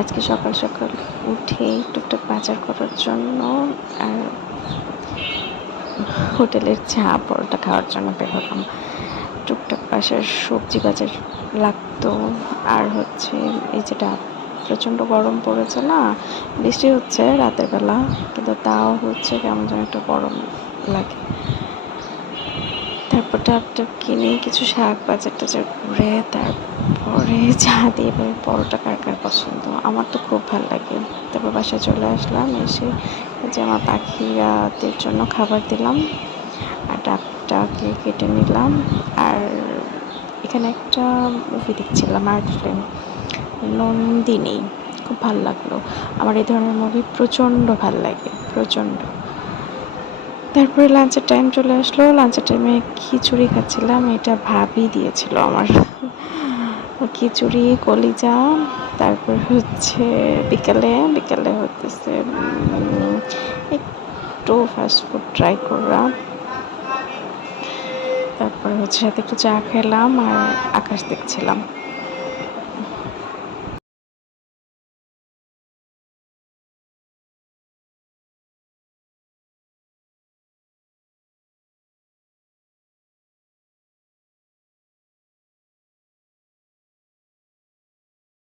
আজকে সকাল সকাল উঠেই টুকটাক বাজার করার জন্য আর হোটেলের চা পরোটা খাওয়ার জন্য বের হলাম। টুকটাক বাসার সবজি বাজার লাগতো। আর হচ্ছে এই যেটা প্রচণ্ড গরম পড়েছে না, বৃষ্টি হচ্ছে রাতের বেলা, কিন্তু তাও হচ্ছে কেমন যেন একটা গরম লাগে। তারপর ডাব কিনে কিছু শাক বাজার টাজার করে তারপরে চা দিয়ে পরোটা কার কার পছন্দ, আমার তো খুব ভালো লাগে। তারপর বাসায় চলে আসলাম, এসে যে আমার পাখিরাদের জন্য খাবার দিলাম আর ডাবটাকে কেটে নিলাম। আর এখানে একটা মুভি দেখছিলাম, আর্ট ফিল্ম নন্দিনী, খুব ভালো লাগলো। আমার এই ধরনের মুভি প্রচণ্ড ভাল লাগে, প্রচণ্ড। তারপরে লাঞ্চের টাইম চলে আসলো, লাঞ্চের টাইমে খিচুড়ি খাচ্ছিলাম, এটা ভাবি দিয়েছিল আমার। খিচুড়ি কলিজা। তারপর হচ্ছে বিকালে বিকালে হতেছে একটু ফাস্টফুড ট্রাই করলাম। তারপরে হচ্ছে সাথে একটু চা খেলাম আর আকাশ দেখছিলাম।